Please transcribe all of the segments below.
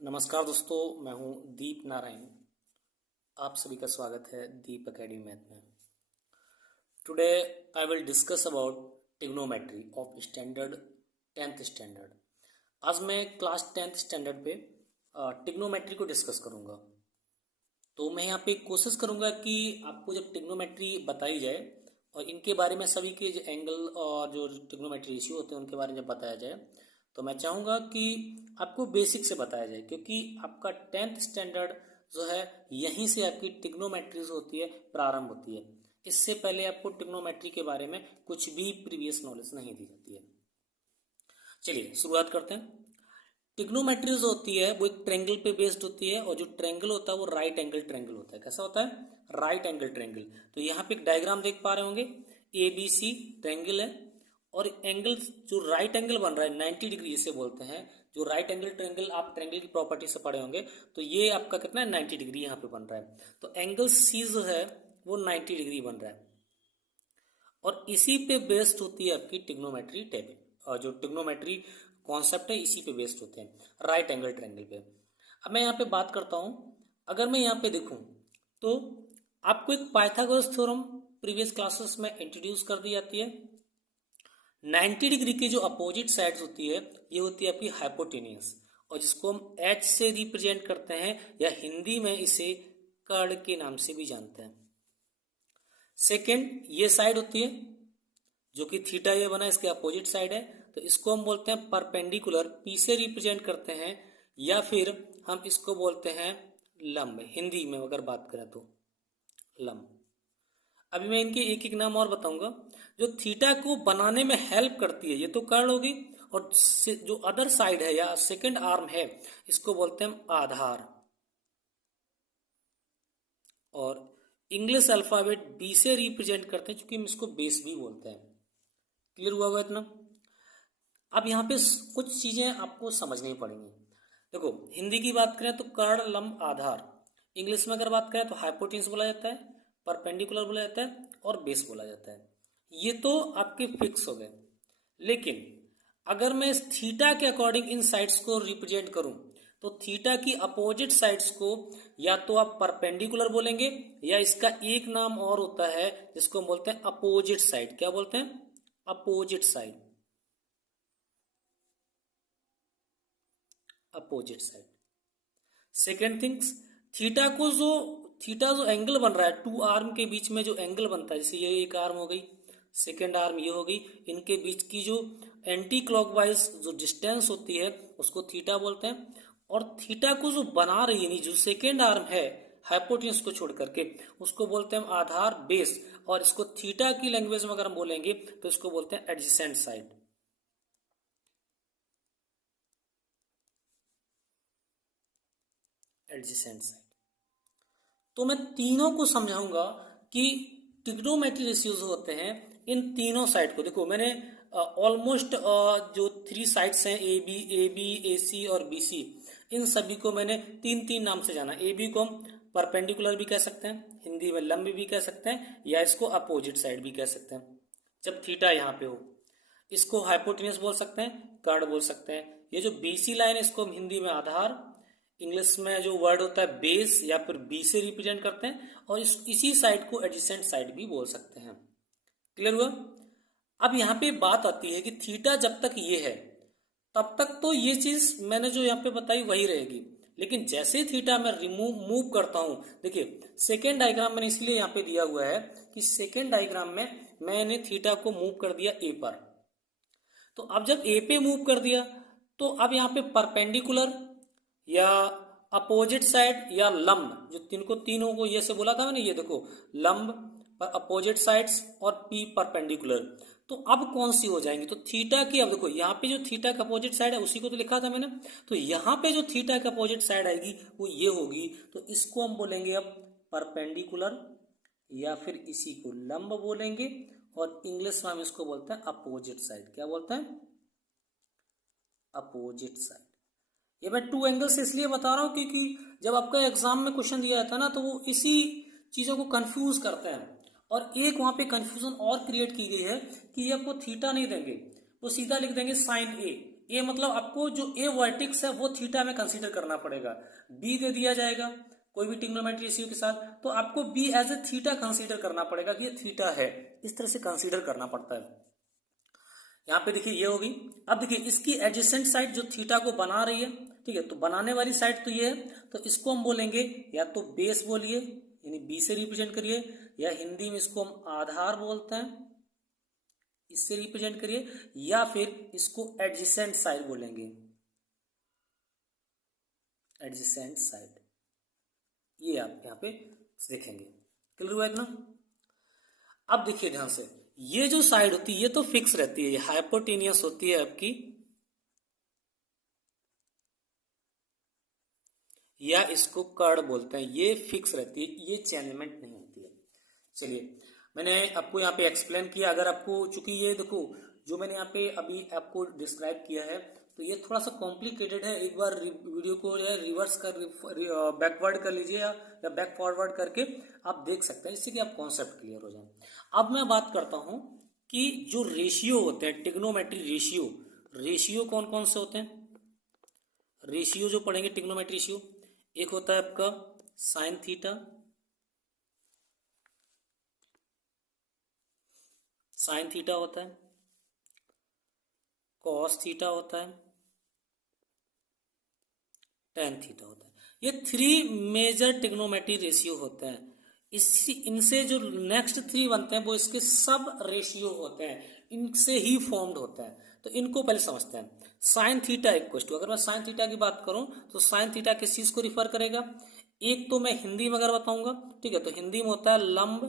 नमस्कार दोस्तों, मैं हूं दीप नारायण। आप सभी का स्वागत है दीप एकेडमी मैथ में। Today I will discuss about trigonometry of standard 10th standard. आज मैं क्लास 10th स्टैंडर्ड पे ट्रिग्नोमेट्री को डिस्कस करूंगा। तो मैं यहाँ पे कोशिश करूंगा कि आपको जब ट्रिग्नोमेट्री बताई जाए और इनके बारे में सभी के जो एंगल और जो ट्रिग्नोमेट्री रेशियो होते हैं उनके बारे में जब बताया जाए तो मैं चाहूँगा कि आपको बेसिक से बताया जाए, क्योंकि आपका 10th स्टैंडर्ड जो है यहीं से आपकी ट्रिग्नोमेट्री जो होती है प्रारंभ होती है। इससे पहले आपको ट्रिग्नोमेट्री के बारे में कुछ भी प्रीवियस नॉलेज नहीं दी जाती है। चलिए शुरुआत करते हैं। ट्रिग्नोमेट्री जो होती है वो एक ट्रायंगल पे बेस्ड होती है, और जो ट्रायंगल होता है वो राइट एंगल ट्रायंगल होता है। कैसा होता है? Right angle triangle. तो यहाँ पे एक डायग्राम देख पा रहे होंगे, ABC ट्रायंगल है और एंगल जो राइट एंगल बन रहा है 90 डिग्री इसे बोलते हैं। जो राइट एंगल ट्रायंगल आप ट्रायंगल की प्रॉपर्टी से पढ़े होंगे, तो ये आपका कितना है 90 डिग्री यहाँ पे बन रहा है। तो एंगल C जो है वो 90 डिग्री बन रहा है और इसी पे बेस्ड होती है आपकी ट्रिग्नोमेट्री टेबल। और जो ट्रिग्नोमेट्री कॉन्सेप्ट है इसी पे बेस्ड होते हैं, राइट एंगल ट्रायंगल पे। अब मैं यहाँ पे बात करता हूँ, अगर मैं यहाँ पे देखूँ तो आपको एक पाइथागोरस थ्योरम प्रीवियस क्लासेस में इंट्रोड्यूस कर दी जाती है। 90 डिग्री की जो अपोजिट साइड्स होती है ये होती है आपकी हाइपोटेनियस, और जिसको हम H से रिप्रेजेंट करते हैं या हिंदी में इसे कर्ण के नाम से भी जानते हैं। सेकेंड, ये साइड होती है जो कि थीटा ये बना इसके अपोजिट साइड है, तो इसको हम बोलते हैं परपेंडिकुलर, P से रिप्रेजेंट करते हैं, या फिर हम इसको बोलते हैं लंब, हिंदी में अगर बात करें तो लंब। अभी मैं इनके एक एक नाम और बताऊंगा। जो थीटा को बनाने में हेल्प करती है ये तो कर्ण होगी, और जो अदर साइड है या सेकंड आर्म है इसको बोलते हैं हम आधार। और इंग्लिश अल्फाबेट बी से रिप्रेजेंट करते हैं, क्योंकि हम इसको बेस भी बोलते हैं। क्लियर हुआ होगा इतना? अब यहाँ पे कुछ चीजें आपको समझनी पड़ेंगी। देखो, हिंदी की बात करें तो कर्ण, लंब, आधार। इंग्लिश में अगर बात करें तो हाइपोटेन्यूज बोला जाता है, परपेंडिकुलर बोला जाता है और बेस बोला जाता है। ये तो आपके फिक्स हो गए। लेकिन अगर मैं इस थीटा के अकॉर्डिंग इन साइड्स को रिप्रेजेंट करूं तो थीटा की अपोजिट साइड्स को या तो आप परपेंडिकुलर बोलेंगे, या इसका एक नाम और होता है जिसको हम बोलते हैं अपोजिट साइड। क्या बोलते हैं? Opposite side. Opposite side. Second things, theta जो एंगल बन रहा है टू आर्म के बीच में, जो एंगल बनता है, जैसे ये एक आर्म हो गई, सेकेंड आर्म ये हो गई, इनके बीच की जो एंटी क्लॉकवाइज जो डिस्टेंस होती है उसको थीटा बोलते हैं। और थीटा को जो बना रही है, जो सेकेंड आर्म है हाइपोटेन्यूज को छोड़ करके, उसको बोलते हैं हम आधार, बेस। और इसको थीटा की लैंग्वेज में अगर हम बोलेंगे तो इसको बोलते हैं एडजेसेंट साइड। Adjacent side. तो मैं तीनों को समझाऊंगा कि ट्रिग्नोमेट्री रेशियोज होते हैं इन तीनों साइड को। देखो, मैंने ऑलमोस्ट जो 3 साइड्स हैं ए बी ए सी और बी सी, इन सभी को मैंने तीन तीन नाम से जाना। ए बी को हम परपेंडिकुलर भी कह सकते हैं, हिंदी में लंब भी कह सकते हैं, या इसको अपोजिट साइड भी कह सकते हैं जब थीटा यहाँ पे हो। इसको हाइपोटेन्यूज बोल सकते हैं, कर्ण बोल सकते हैं। ये जो बीसी लाइन है इसको हम हिंदी में आधार, इंग्लिश में जो वर्ड होता है बेस या फिर बी से रिप्रेजेंट करते हैं, और इसी साइड को एडजेसेंट साइड भी बोल सकते हैं। क्लियर हुआ? अब यहाँ पे बात आती है कि थीटा जब तक ये है तब तक तो ये चीज मैंने जो यहाँ पे बताई वही रहेगी, लेकिन जैसे ही थीटा मैं मूव करता हूं, देखिए सेकेंड डायग्राम मैंने इसलिए यहाँ पे दिया हुआ है कि सेकेंड डायग्राम में मैंने थीटा को मूव कर दिया ए पर। तो अब जब ए पे मूव कर दिया तो अब यहाँ पे परपेंडिकुलर या अपोजिट साइड या लंब, जो तीनों को ये से बोला था मैंने, ये देखो लंब पर अपोजिट साइड्स और पी परपेंडिकुलर। तो अब कौन सी हो जाएंगी? तो थीटा की, अब देखो यहाँ पे जो थीटा का अपोजिट साइड है उसी को तो लिखा था मैंने, तो यहाँ पे जो थीटा का अपोजिट साइड आएगी वो ये होगी। तो इसको हम बोलेंगे अब परपेंडिकुलर, या फिर इसी को लंब बोलेंगे, और इंग्लिश में हम इसको बोलते हैं अपोजिट साइड। क्या बोलते हैं? Opposite side. ये मैं टू एंगल से इसलिए बता रहा हूं क्योंकि जब आपका एग्जाम में क्वेश्चन दिया जाता है ना तो वो इसी चीजों को कंफ्यूज करते हैं। और एक वहां पे कंफ्यूजन और क्रिएट की गई है कि ये आपको थीटा नहीं देंगे, वो सीधा लिख देंगे साइन ए। ए मतलब आपको जो ए वर्टेक्स है वो थीटा में कंसीडर करना पड़ेगा। बी दे दिया जाएगा कोई भी ट्रिग्नोमेट्री रेशियो के साथ, तो आपको B as a theta consider करना पड़ेगा कि ये थीटा है, इस तरह से कंसीडर करना पड़ता है। यहाँ पे देखिए ये होगी। अब देखिए इसकी एडजेसेंट साइड जो थीटा को बना रही है, ठीक है, तो बनाने वाली साइड तो ये है, तो इसको हम बोलेंगे या तो बेस बोलिए यानी बी से रिप्रेजेंट करिए, या हिंदी में इसको हम आधार बोलते हैं, इससे रिप्रेजेंट करिए, या फिर इसको एडजेसेंट साइड बोलेंगे, एडजेसेंट साइड, ये आप यहाँ पे देखेंगे। क्लियर हुआ इतना? अब देखिए ध्यान से, ये जो साइड होती है ये तो फिक्स रहती है, ये हाइपोटेनियस होती है आपकी, या इसको कर्ड बोलते हैं, ये फिक्स रहती है, ये चैनलमेंट नहीं होती है। चलिए मैंने आपको यहाँ पे एक्सप्लेन किया। अगर आपको, चूंकि ये देखो जो मैंने यहाँ पे अभी आपको डिस्क्राइब किया है तो ये थोड़ा सा कॉम्प्लिकेटेड है, एक बार वीडियो को रिवर्स कर बैकवर्ड कर लीजिए या बैक फॉरवर्ड करके आप देख सकते हैं, जिससे कि आप कॉन्सेप्ट क्लियर हो जाए। अब मैं बात करता हूँ कि जो रेशियो होते हैं, ट्रिग्नोमेट्री रेशियो, रेशियो कौन कौन से होते हैं? रेशियो जो पढ़ेंगे ट्रिग्नोमेट्री रेशियो, एक होता है आपका साइन थीटा, साइन थीटा होता है, कॉस थीटा होता है, टेन थीटा होता है। ये थ्री मेजर ट्रिग्नोमेट्री रेशियो होते हैं। इसी इनसे जो नेक्स्ट थ्री बनते हैं वो इसके सब रेशियो होते हैं, इनसे ही फॉर्म्ड होता है। तो इनको पहले समझते हैं। साइन थीटा इक्वल टू, अगर मैं साइन थीटा की बात करूं तो साइन थीटा किस चीज को रिफर करेगा? एक तो मैं हिंदी में अगर बताऊंगा, ठीक है, तो हिंदी में होता है लंब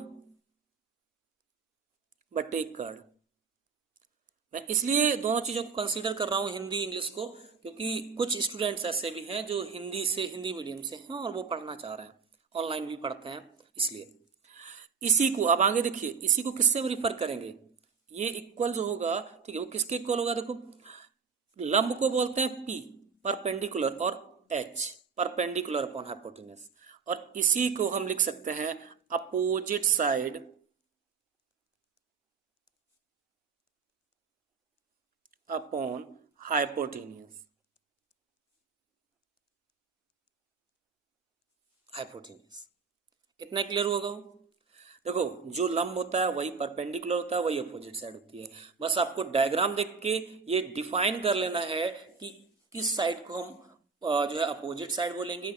बटे कर्ण। मैं इसलिए दोनों चीजों को कंसीडर कर रहा हूं, हिंदी इंग्लिश को, क्योंकि कुछ स्टूडेंट्स ऐसे भी हैं जो हिंदी मीडियम से हैं और वो पढ़ना चाह रहे हैं, ऑनलाइन भी पढ़ते हैं, इसलिए इसी को अब आगे देखिए, इसी को किससे रिफर करेंगे? ये इक्वल जो होगा, ठीक है, वो किसके इक्वल होगा? देखो लंब को बोलते हैं पी परपेंडिकुलर, और एच परपेंडिकुलर अपॉन हाइपोटेनस, और इसी को हम लिख सकते हैं opposite side upon hypotenuse, hypotenuse. इतना क्लियर होगा? देखो जो लंब होता है वही परपेंडिकुलर होता है, वही अपोजिट साइड होती है। बस आपको डायग्राम देख के ये डिफाइन कर लेना है कि किस साइड को हम जो है अपोजिट साइड बोलेंगे,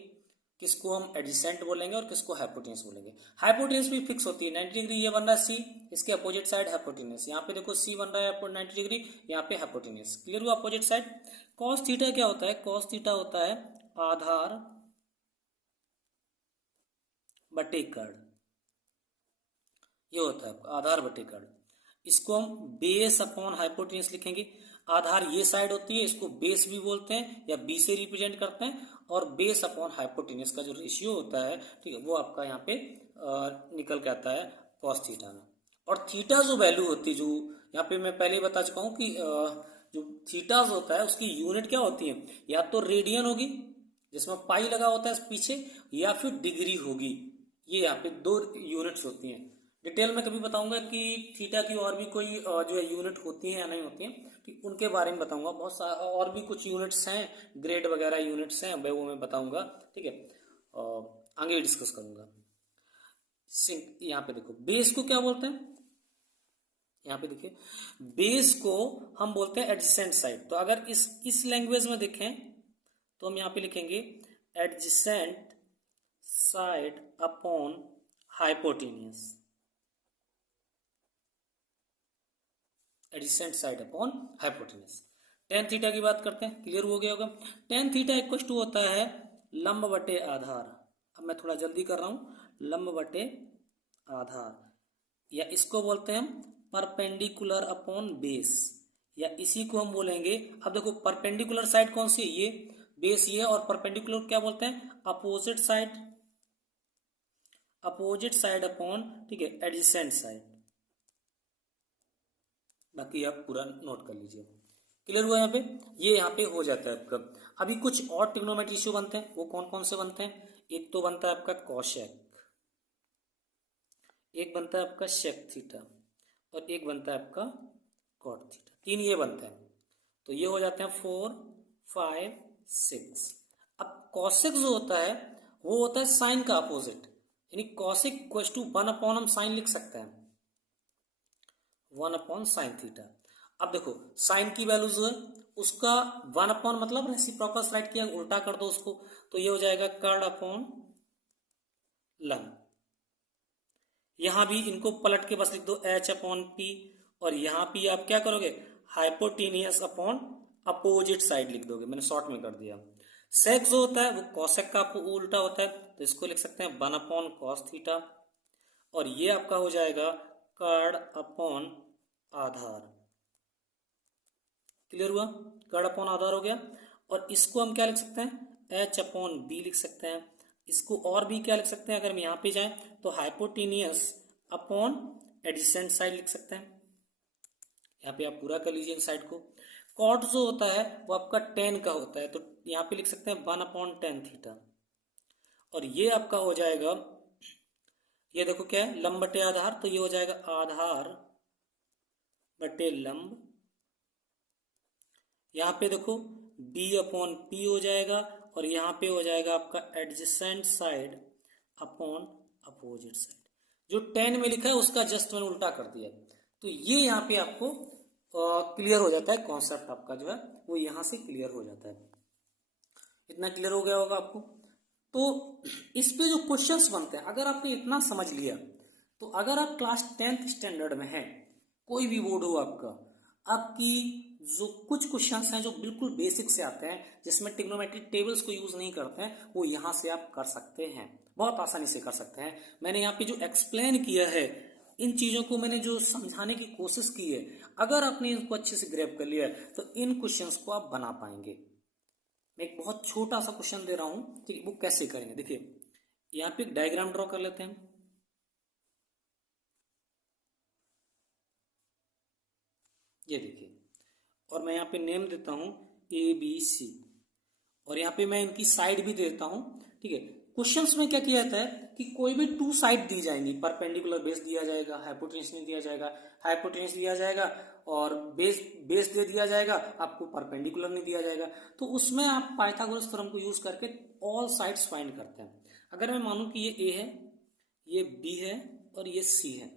किसको हम एडजेसेंट बोलेंगे और किसको हाइपोटेनस बोलेंगे। हाइपोटेनस भी फिक्स होती है 90 डिग्री, ये बन रहा है सी, इसके अपोजिट साइड हाइपोटेनस। यहाँ पे देखो सी बन रहा है 90 डिग्री, यहाँ पे हाइपोटेनस। क्लियर हुआ अपोजिट साइड? कॉस थीटा क्या होता है? कॉस थीटा होता है आधार बटे कर्ण, ये होता है आधार बटे कर्ण। इसको हम बेस अपॉन हाइपोटेनस लिखेंगे। आधार ये साइड होती है, इसको बेस भी बोलते हैं या बी से रिप्रेजेंट करते हैं, और बेस अपॉन हाइपोटेनस का जो रेशियो होता है, ठीक है, वो आपका यहाँ पे निकल के आता है कॉस थीटा में। और थीटा जो वैल्यू होती है, जो यहाँ पे मैं पहले ही बता चुका हूँ कि जो थीटाज होता है उसकी यूनिट क्या होती है? या तो रेडियन होगी जिसमें पाई लगा होता है पीछे, या फिर डिग्री होगी। ये यहाँ पे दो यूनिट्स होती हैं। डिटेल में कभी बताऊंगा कि थीटा की और भी कोई जो है यूनिट होती है या नहीं होती है, ठीक, उनके बारे में बताऊंगा। बहुत सारा और भी कुछ यूनिट्स हैं, ग्रेड वगैरह यूनिट्स हैं, वो मैं बताऊंगा, ठीक है, आगे डिस्कस करूंगा। यहाँ पे देखो बेस को क्या बोलते हैं? यहाँ पे देखिए बेस को हम बोलते हैं एडजेसेंट साइड। तो अगर इस लैंग्वेज में देखें तो हम यहाँ पे लिखेंगे adjacent side upon hypotenuse, adjacent side upon hypotenuse. Tan theta की बात करते हैं, क्लियर हो गया होगा। टेन थीटा इक्वल टू होता है लंब बटे आधार। अब मैं थोड़ा जल्दी कर रहा हूं, लंब बटे आधार, या इसको बोलते हैं परपेंडिकुलर अपॉन बेस, या इसी को हम बोलेंगे, अब देखो परपेंडिकुलर साइड कौन सी है? ये बेस ये, और परपेंडिकुलर क्या बोलते हैं? Opposite side, opposite side upon, ठीक है, एडजेसेंट साइड। बाकी आप पूरा नोट कर लीजिए। क्लियर हुआ यहाँ पे? ये यहाँ पे हो जाता है आपका। अभी कुछ और ट्रिग्नोमेट्री इश्यू बनते हैं, वो कौन कौन से बनते हैं? एक तो बनता है आपका कॉशेक, एक बनता है आपका शेक थीटा, और एक बनता है आपका कॉट थीटा। तीन ये बनते हैं। तो ये हो जाते हैं 4, 5, 6। अब कॉसेक जो होता है वो होता है साइन का अपोजिट, यानी कॉसेक इक्वल टू 1 अपॉन हम साइन लिख सकते हैं, 1 अपॉन साइन थीटा। अब देखो साइन की वैल्यू जो है उसका 1 अपॉन मतलब रेसिप्रोकल राइट किया, उल्टा कर दो उसको, तो ये हो जाएगा कर्ड अपॉन लन। यहां भी इनको पलट के बस लिख दो h अपॉन पी, और यहां भी आप क्या करोगे, हाइपोटेनियस अपॉन अपोजिट साइड लिख दोगे, मैंने शॉर्ट में कर दिया। सेक जो होता है वो कॉसेक का उल्टा होता है, तो इसको लिख सकते हैं 1 अपॉन कॉस थीटा, और ये आपका हो जाएगा कर्ड अपॉन आधार। क्लियर हुआ, कर्ड अपॉन आधार हो गया। और इसको हम क्या लिख सकते हैं, h अपॉन बी लिख सकते हैं। इसको और भी क्या लिख सकते हैं, अगर हम यहाँ पे जाएं तो हाइपोटेनियस अपॉन एडजेसेंट साइड लिख सकते हैं। यहाँ पे आप पूरा कर लीजिए साइड को। कॉट जो होता है वो आपका टेन का होता है, तो यहाँ पे लिख सकते हैं 1 अपॉन टेन थीटा, और ये आपका हो जाएगा, ये देखो क्या है, लंब बटे आधार, तो ये हो जाएगा आधार बटे लंब। यहाँ पे देखो b अपॉन पी हो जाएगा, और यहाँ पे हो जाएगा आपका adjacent side upon opposite side. जो 10 में लिखा है उसका जस्ट मैंने उल्टा कर दिया, तो ये यहाँ पे आपको क्लियर हो जाता है, कॉन्सेप्ट आपका जो है वो यहाँ से क्लियर हो जाता है। इतना क्लियर हो गया होगा आपको। तो इस पे जो क्वेश्चंस बनते हैं, अगर आपने इतना समझ लिया, तो अगर आप क्लास 10th स्टैंडर्ड में हैं, कोई भी बोर्ड हो आपका, आपकी जो कुछ क्वेश्चंस हैं जो बिल्कुल बेसिक से आते हैं, जिसमें ट्रिग्नोमेट्रिक टेबल्स को यूज नहीं करते हैं, वो यहाँ से आप कर सकते हैं, बहुत आसानी से कर सकते हैं। मैंने यहाँ पे जो एक्सप्लेन किया है, इन चीजों को मैंने जो समझाने की कोशिश की है, अगर आपने इनको अच्छे से ग्रैब कर लिया है तो इन क्वेश्चंस को आप बना पाएंगे। मैं एक बहुत छोटा सा क्वेश्चन दे रहा हूं, ठीक है, वो कैसे करेंगे देखिए। यहाँ पे एक डायग्राम ड्रॉ कर लेते हैं। ये देखिए, और मैं यहाँ पे नेम देता हूं ABC, और यहाँ पे मैं इनकी साइड भी देता हूं, ठीक है। क्वेश्चंस में क्या किया जाता है कि कोई भी 2 साइड दी जाएंगी, परपेंडिकुलर बेस दिया जाएगा, हाइपोटेन्यूस नहीं दिया जाएगा, हाइपोटेन्यूस दिया जाएगा, और बेस दे दिया जाएगा, आपको परपेंडिकुलर नहीं दिया जाएगा। तो उसमें आप पाइथागोरस थ्योरम को यूज करके ऑल साइड्स फाइंड करते हैं। अगर मैं मानूं कि ये A है, ये B है, और ये C है,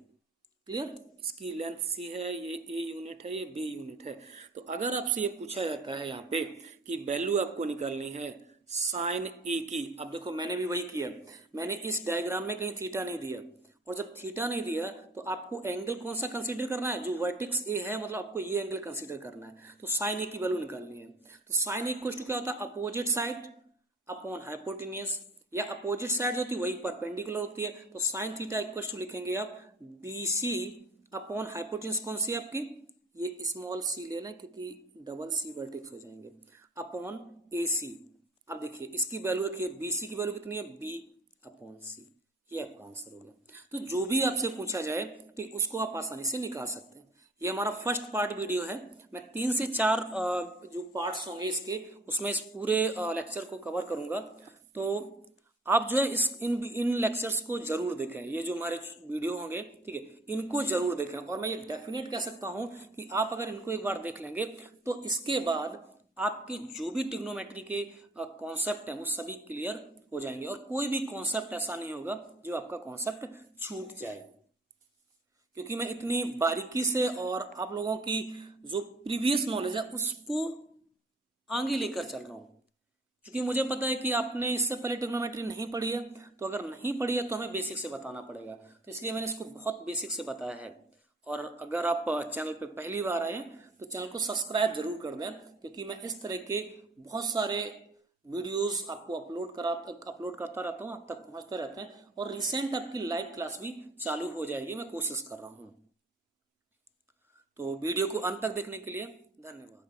क्लियर, इसकी लेंथ C है, ये A यूनिट है, ये B यूनिट है। तो अगर आपसे ये पूछा जाता है यहाँ पे कि वैल्यू आपको निकालनी है साइन A की, अब देखो मैंने भी वही किया, मैंने इस डायग्राम में कहीं थीटा नहीं दिया, और जब थीटा नहीं दिया तो आपको एंगल कौन सा कंसीडर करना है, जो वर्टेक्स A है, मतलब आपको ये एंगल कंसीडर करना है, तो साइन A की वैल्यू निकालनी है। तो साइन A इक्वल टू क्या होता है, अपोजिट साइड अपॉन हाइपोटेनियस, या अपोजिट साइड जो होती है वही परपेंडिकुलर होती है, तो साइन थीटा इक्वल टू लिखेंगे आप BC अपॉन हाइपोटेन्यूस कौन सी आपकी, ये स्मॉल c लेना, क्योंकि डबल c वर्टेक्स हो जाएंगे, अपॉन AC। अब देखिए इसकी वैल्यू रखिए, BC की वैल्यू कितनी है, B अपॉन C, ये आपका आंसर हो गया। तो जो भी आपसे पूछा जाए तो उसको आप आसानी से निकाल सकते हैं। ये हमारा फर्स्ट पार्ट वीडियो है, मैं 3 से 4 जो पार्ट्स होंगे इसके, उसमें इस पूरे लेक्चर को कवर करूंगा। तो आप जो है इन लेक्चर्स को जरूर देखें, ये जो हमारे वीडियो होंगे, ठीक है, इनको जरूर देखें। और मैं ये डेफिनेट कह सकता हूं कि आप अगर इनको एक बार देख लेंगे तो इसके बाद आपके जो भी ट्रिग्नोमेट्री के कॉन्सेप्ट हैं वो सभी क्लियर हो जाएंगे, और कोई भी कॉन्सेप्ट ऐसा नहीं होगा जो आपका कॉन्सेप्ट छूट जाए, क्योंकि मैं इतनी बारीकी से और आप लोगों की जो प्रीवियस नॉलेज है उसको आगे लेकर चल रहा हूं। क्योंकि मुझे पता है कि आपने इससे पहले ट्रिग्नोमेट्री नहीं पढ़ी है, तो अगर नहीं पढ़ी है तो हमें बेसिक से बताना पड़ेगा, तो इसलिए मैंने इसको बहुत बेसिक से बताया है। और अगर आप चैनल पे पहली बार आए तो चैनल को सब्सक्राइब जरूर कर दें, क्योंकि मैं इस तरह के बहुत सारे वीडियोस आपको अपलोड करता रहता हूँ, आप तक पहुंचते रहते हैं। और रिसेंट आपकी लाइव क्लास भी चालू हो जाएगी, मैं कोशिश कर रहा हूँ। तो वीडियो को अंत तक देखने के लिए धन्यवाद।